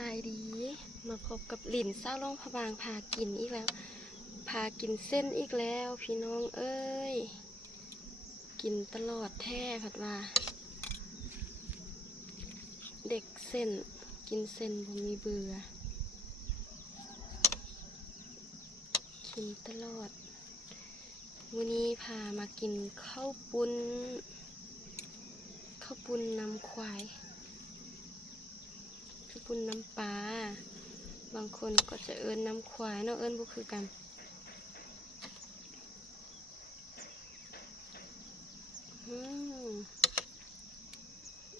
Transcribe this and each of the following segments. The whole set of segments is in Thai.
บายดีมาพบกับหลินเศร้าล่องพะบางพากินอีกแล้วพากินเส้นอีกแล้วพี่น้องเอ้ยกินตลอดแท้ผัดว่าเด็กเส้นกินเส้นบ่มีเบื่อกินตลอดวันนี้พามากินข้าวปุ้นน้ำควายข้าวปุ้นน้ำปลาบางคนก็จะเอิ้นน้ำควายเนาะเอิ้นบ่คือกัน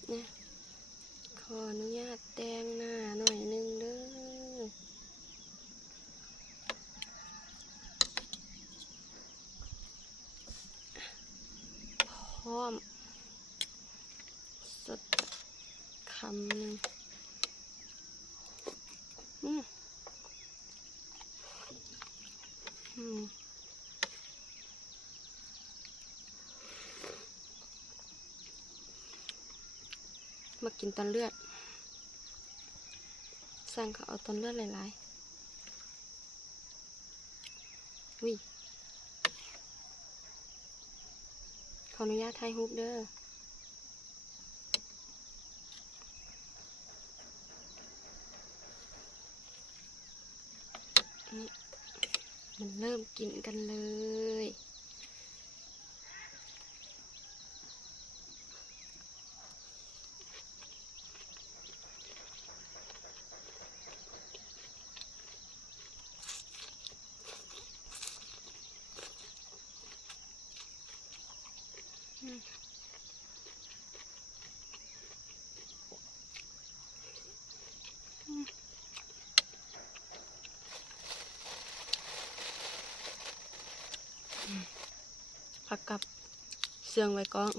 เนี่ยขออนุญาตแต่งหน้าหน่อยนึงเด้อพร้อมสดคำหนึ่งมากินตอนเลือดสั่งเขาเอาตอนเลือดหลายๆวิขออนุญาตถ่ายรูปเด้อมันเริ่มกินกันเลยผักกับเสื่องไว้ก้อง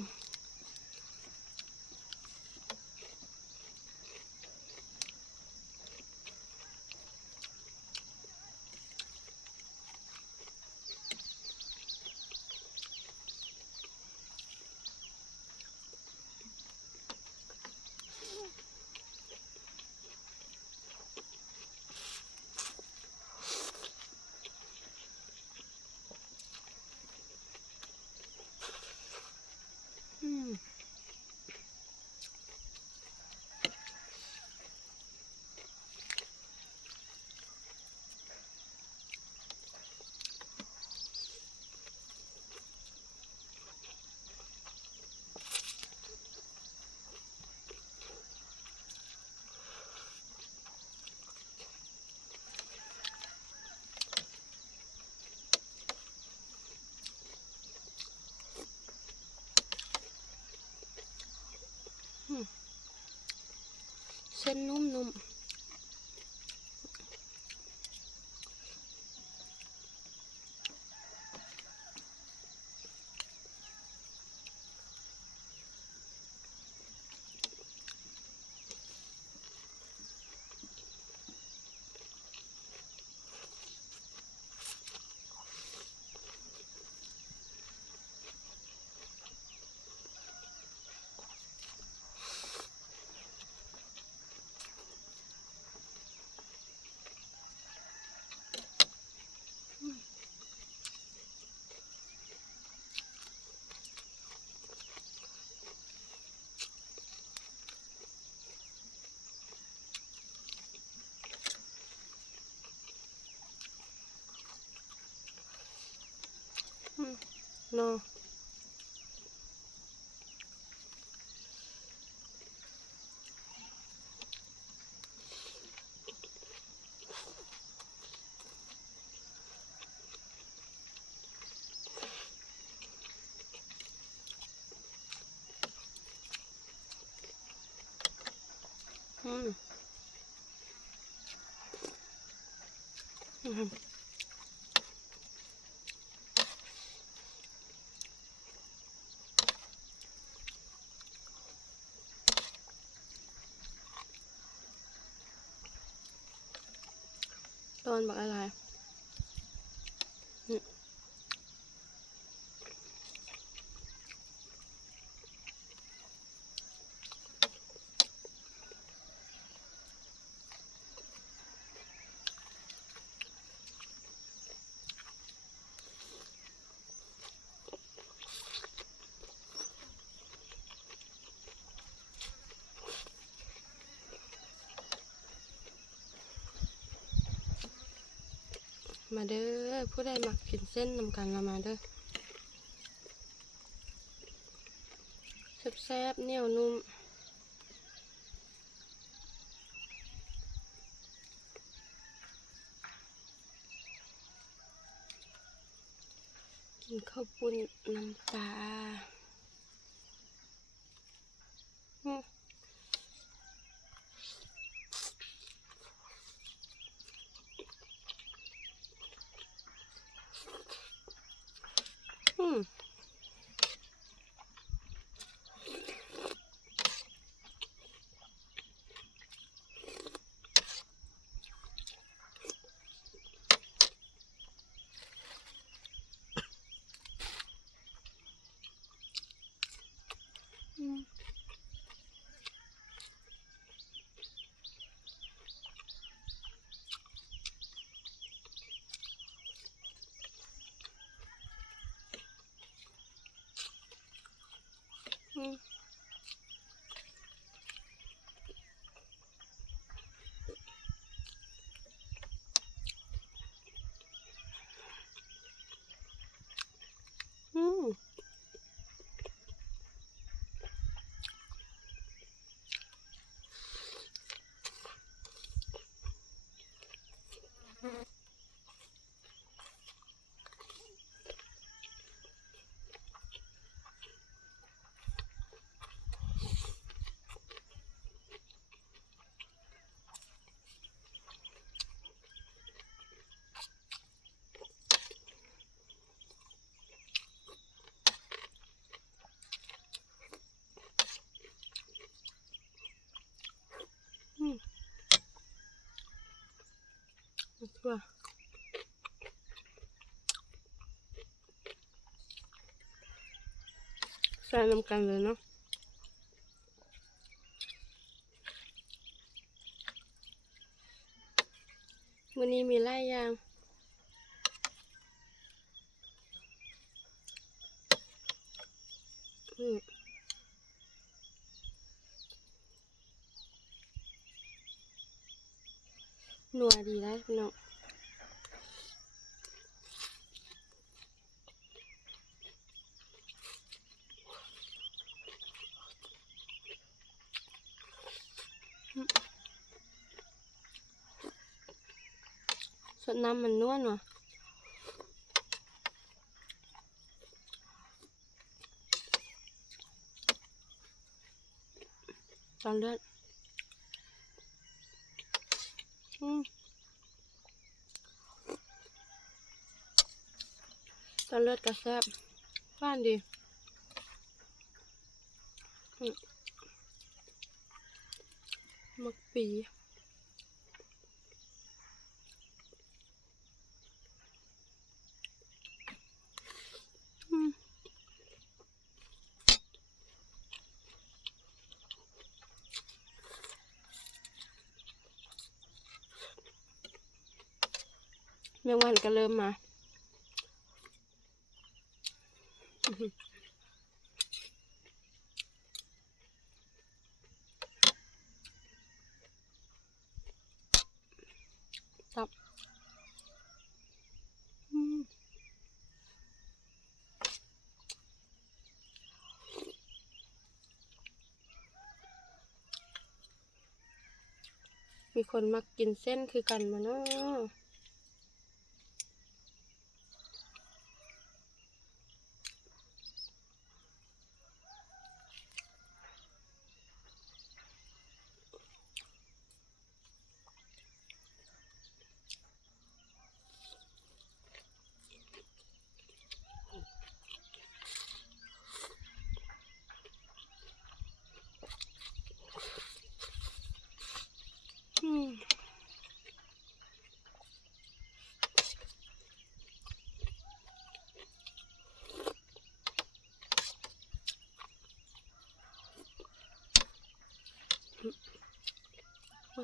เส้นนุ่มๆเนาะตอนบักอะไร มาเด้อผู้ใดมักกินเส้นนำกันละมาเด้อแซ่บๆเหนียวนุ่มกินข้าวปุ้นน้ำปลาทั่วใส่น้ำกันเลยเนาะวันนี้มีหลายอย่างนัวดีนะพี่น้องสดน้ำมันนวลว่ะตอนเลือดตอนเลือดกระแซบบ้านดีมักปีแมงวันก็เริ่มมาตับมีคนมักกินเส้นคือกันมาเนาะ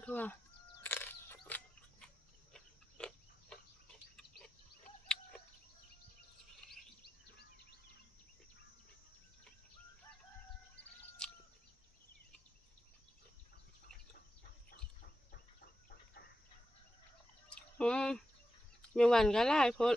ทั่ว มีหวานก็ไล่พด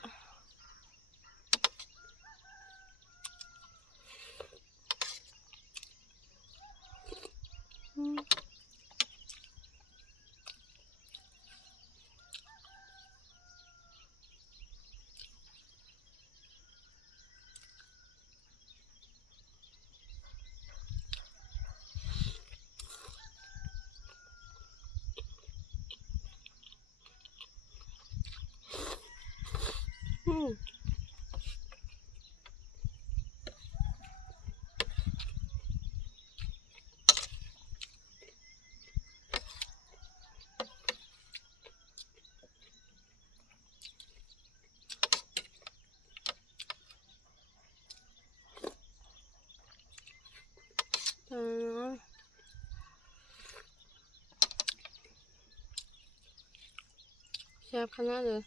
แซ่บขนาดเลย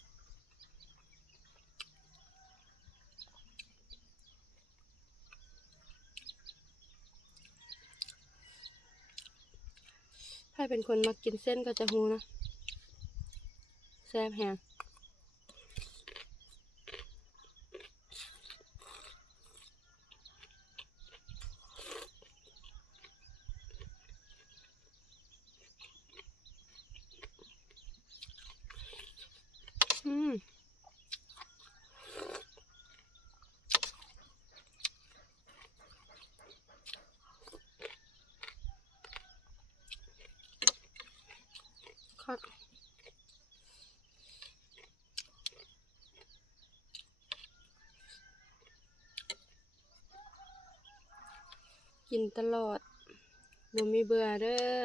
ถ้าเป็นคนมากินเส้นก็จะหูนะแซ่บแฮงค่ะกินตลอดบ่มีเบื่อเด้อ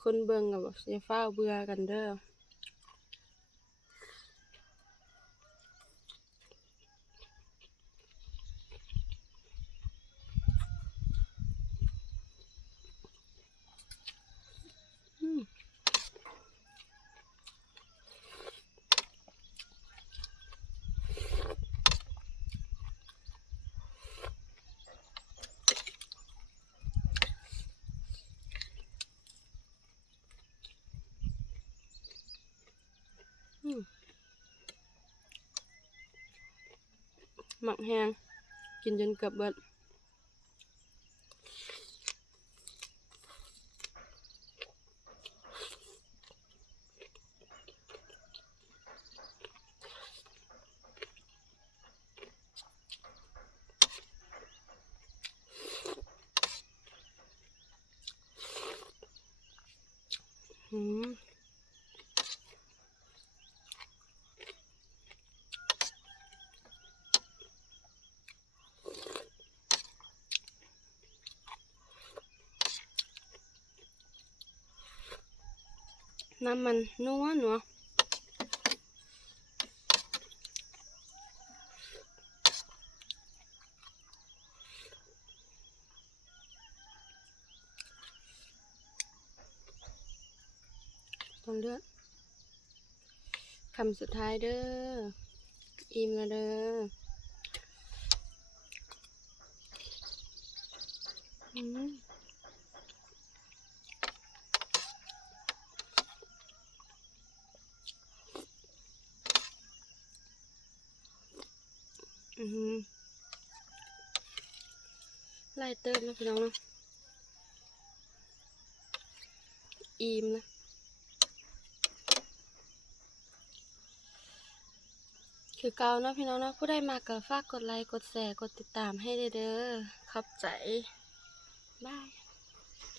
คนเบิ่งกับอย่าเฝ้าเบื่อกันเด้อหมักแฮงกินจนเกือบเบิดน้ำมันนัวนัวต้องเลือกคำสุดท้ายเด้ออิ่มแล้วเด้อไล่เติมนะพี่น้องนะอิ่มนะคือเก่านะพี่น้องนะผู้ใดมากก็ฝากกดไลค์กดแชร์กดติดตามให้เด้อขอบใจบาย